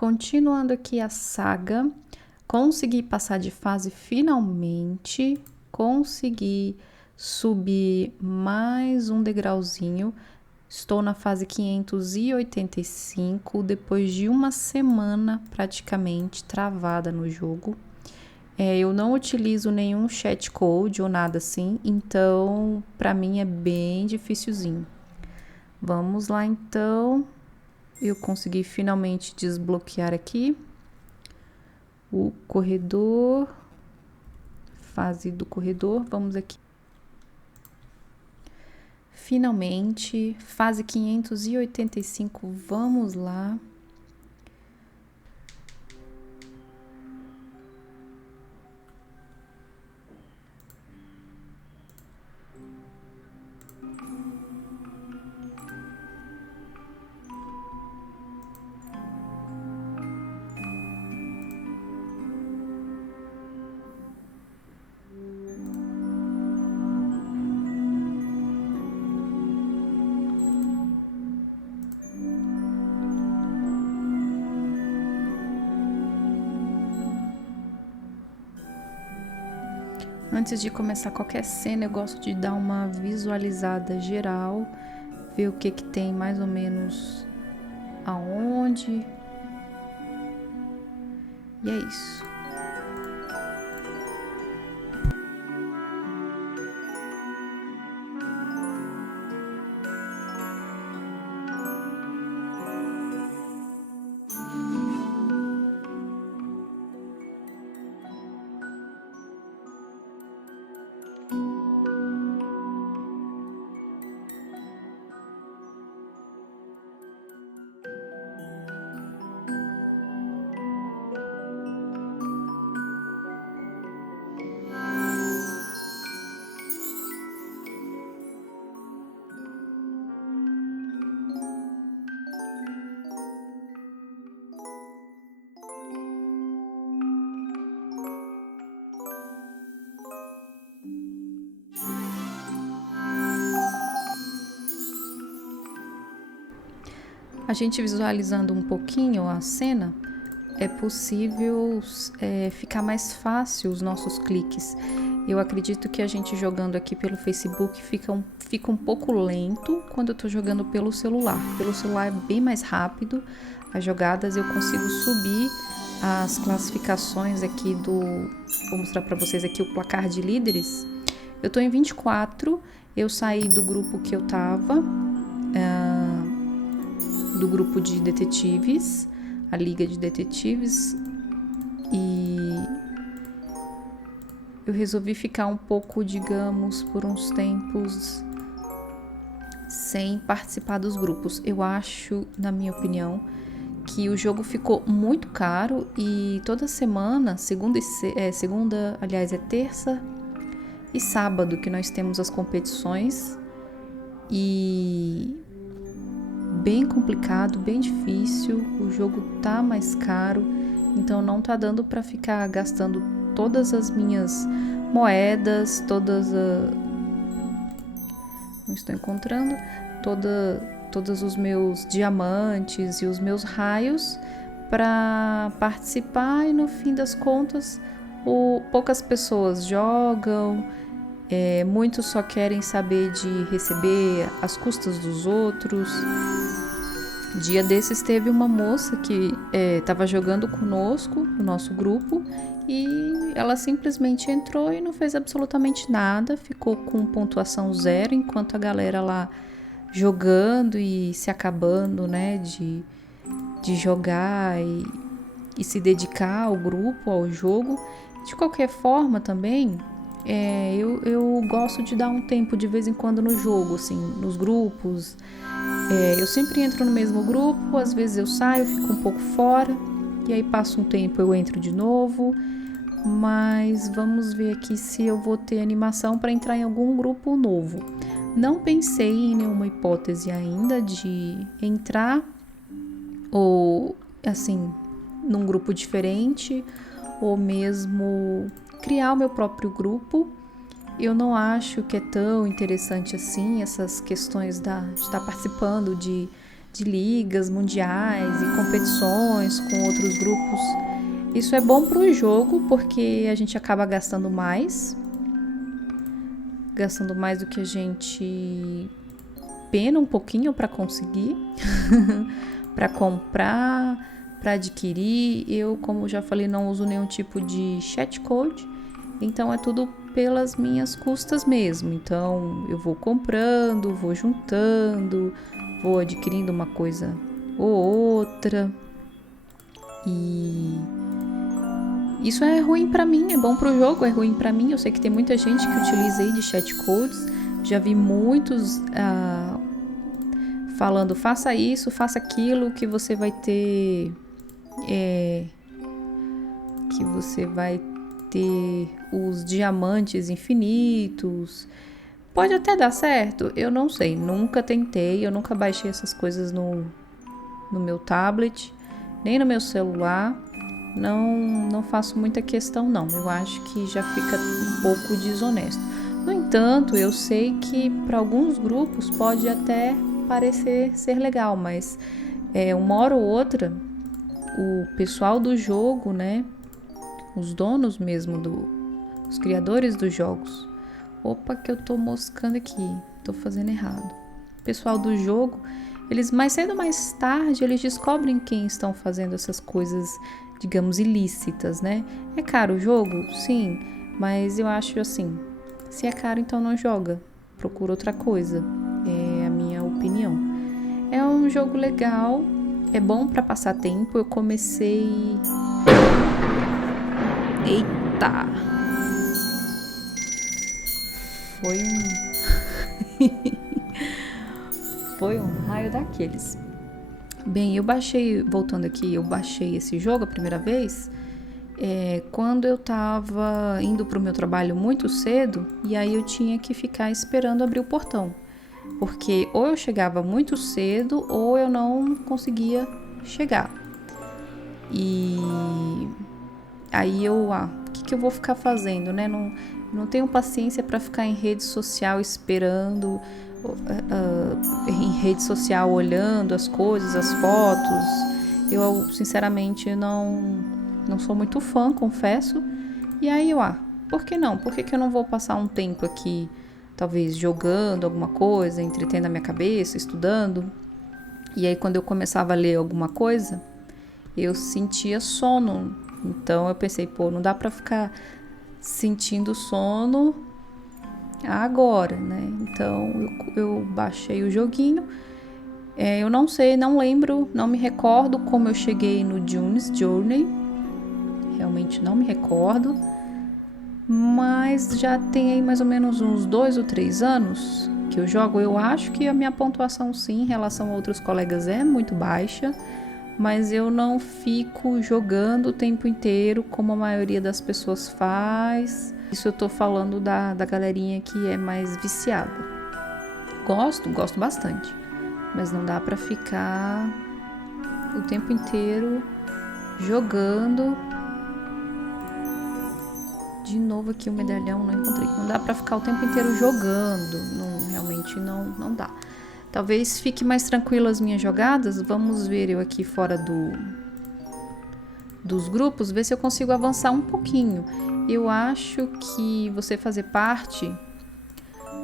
Continuando aqui a saga, consegui passar de fase finalmente, consegui subir mais um degrauzinho. Estou na fase 585, depois de uma semana praticamente travada no jogo. Eu não utilizo nenhum chat code ou nada assim, então para mim é bem dificilzinho. Vamos lá então. Eu consegui finalmente desbloquear aqui o corredor, fase do corredor. Vamos aqui. Finalmente, fase 585, vamos lá. Antes de começar qualquer cena, eu gosto de dar uma visualizada geral, ver o que tem mais ou menos aonde. E é isso. A gente visualizando um pouquinho a cena, é possível ficar mais fácil os nossos cliques. Eu acredito que a gente jogando aqui pelo Facebook fica um pouco lento quando eu tô jogando pelo celular. Pelo celular é bem mais rápido as jogadas, eu consigo subir as classificações aqui vou mostrar para vocês aqui o placar de líderes. Eu tô em 24, eu saí do grupo que eu tava, do grupo de detetives, a Liga de Detetives, e eu resolvi ficar um pouco, digamos, por uns tempos sem participar dos grupos. Eu acho, na minha opinião, que o jogo ficou muito caro e toda semana, terça e sábado que nós temos as competições, e bem complicado, bem difícil, o jogo tá mais caro, então não tá dando para ficar gastando todas as minhas moedas, não estou encontrando, todos os meus diamantes e os meus raios para participar, e no fim das contas poucas pessoas jogam, muitos só querem saber de receber às custas dos outros. Dia desses teve uma moça que estava jogando conosco, no nosso grupo, e ela simplesmente entrou e não fez absolutamente nada, ficou com pontuação 0, enquanto a galera lá jogando e se acabando, né, de jogar e se dedicar ao grupo, ao jogo. De qualquer forma também, eu gosto de dar um tempo de vez em quando no jogo, assim, nos grupos. Eu sempre entro no mesmo grupo, às vezes eu saio, fico um pouco fora, e aí passa um tempo eu entro de novo, mas vamos ver aqui se eu vou ter animação para entrar em algum grupo novo. Não pensei em nenhuma hipótese ainda de entrar ou assim num grupo diferente, ou mesmo criar o meu próprio grupo. Eu não acho que é tão interessante assim essas questões de estar participando de de ligas mundiais e competições com outros grupos. Isso é bom para o jogo porque a gente acaba gastando mais do que a gente pena um pouquinho para conseguir, para comprar, para adquirir. Eu, como já falei, não uso nenhum tipo de chat code, então é tudo pelas minhas custas mesmo. Então eu vou comprando, vou juntando, vou adquirindo uma coisa ou outra. E isso é ruim pra mim, é bom pro jogo, é ruim pra mim. Eu sei que tem muita gente que utiliza aí de chat codes. Já vi muitos falando, faça isso, faça aquilo, que você vai ter que você vai ter os diamantes infinitos. Pode até dar certo, eu não sei, nunca tentei, eu nunca baixei essas coisas no meu tablet, nem no meu celular. Não faço muita questão não, eu acho que já fica um pouco desonesto. No entanto, eu sei que para alguns grupos pode até parecer ser legal, mas uma hora ou outra o pessoal do jogo, né, os donos mesmo, os criadores dos jogos, opa que eu tô moscando aqui, tô fazendo errado, o pessoal do jogo, eles mais cedo ou mais tarde, eles descobrem quem estão fazendo essas coisas, digamos, ilícitas, né? É caro o jogo? Sim, mas eu acho assim, se é caro, então não joga, procura outra coisa, é a minha opinião. É um jogo legal, é bom para passar tempo. Eu comecei... Eita! Foi um raio daqueles. Bem, voltando aqui, eu baixei esse jogo a primeira vez quando eu tava indo pro meu trabalho muito cedo, e aí eu tinha que ficar esperando abrir o portão. Porque ou eu chegava muito cedo ou eu não conseguia chegar. E aí o que eu vou ficar fazendo, né? Não tenho paciência para ficar em rede social esperando, em rede social olhando as coisas, as fotos. Eu, sinceramente, não sou muito fã, confesso. E aí por que não? Por que eu não vou passar um tempo aqui, talvez jogando alguma coisa, entretendo a minha cabeça, estudando? E aí quando eu começava a ler alguma coisa, eu sentia sono. Então eu pensei, não dá pra ficar sentindo sono agora, né? Então eu baixei o joguinho. Eu não sei, não lembro, não me recordo como eu cheguei no June's Journey. Realmente não me recordo. Mas já tem aí mais ou menos uns 2 ou 3 anos que eu jogo. Eu acho que a minha pontuação, sim, em relação a outros colegas é muito baixa. Mas eu não fico jogando o tempo inteiro como a maioria das pessoas faz. Isso eu tô falando da galerinha que é mais viciada. Gosto bastante, mas não dá pra ficar o tempo inteiro jogando. De novo aqui o medalhão, não encontrei. Não dá pra ficar o tempo inteiro jogando, realmente não dá. Talvez fique mais tranquilo as minhas jogadas. Vamos ver eu aqui fora dos grupos, ver se eu consigo avançar um pouquinho. Eu acho que você fazer parte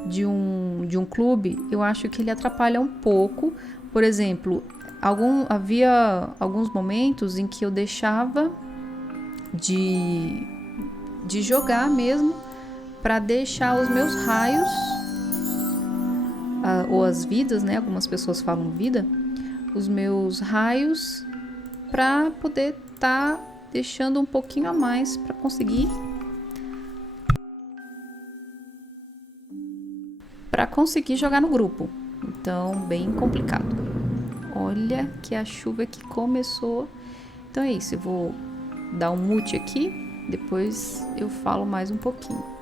de um clube, eu acho que ele atrapalha um pouco. Por exemplo, havia alguns momentos em que eu deixava de jogar mesmo para deixar os meus raios ou as vidas, né? Algumas pessoas falam vida, os meus raios para poder estar deixando um pouquinho a mais para conseguir jogar no grupo. Então, bem complicado. Olha que a chuva que começou. Então é isso, eu vou dar um mute aqui, depois eu falo mais um pouquinho.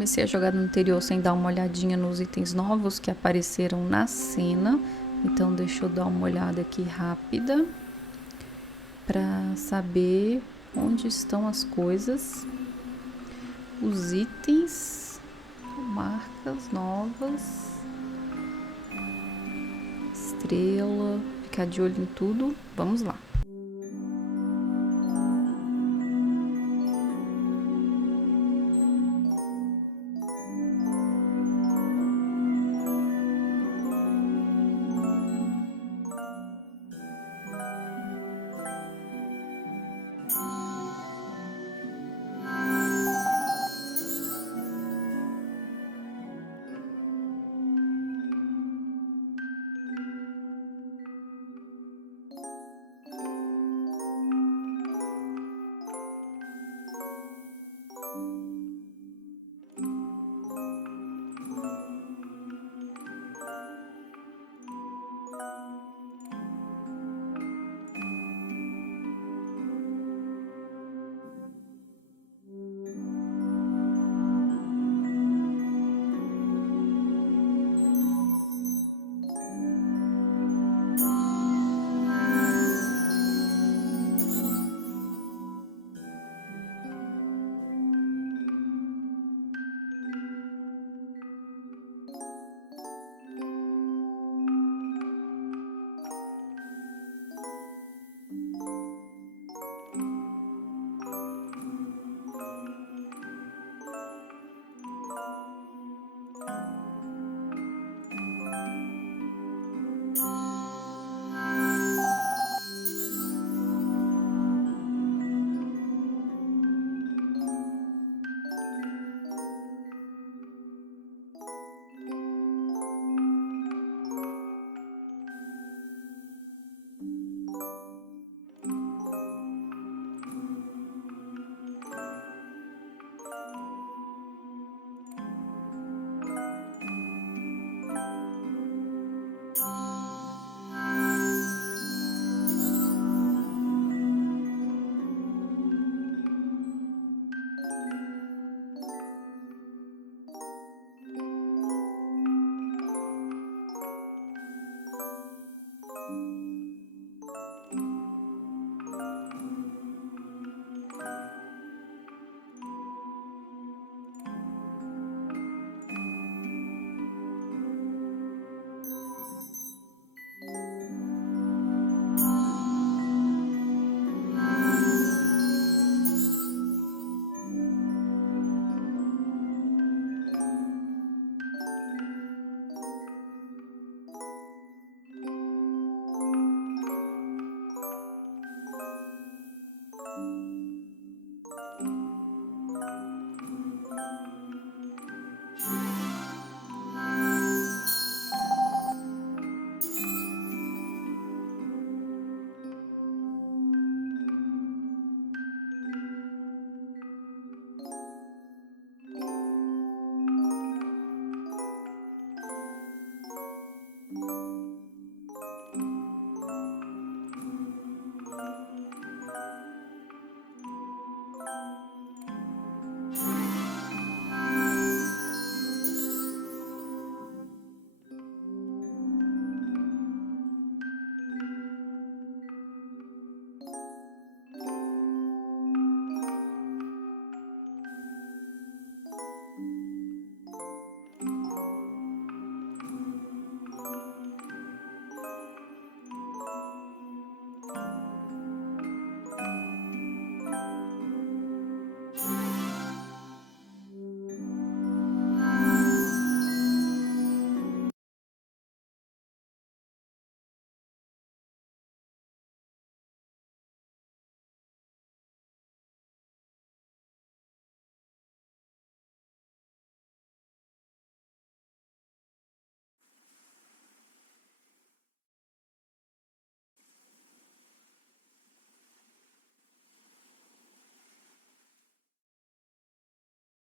comecei a jogar no anterior sem dar uma olhadinha nos itens novos que apareceram na cena. Então deixa eu dar uma olhada aqui rápida para saber onde estão as coisas. Os itens, marcas novas, estrela, ficar de olho em tudo. Vamos lá.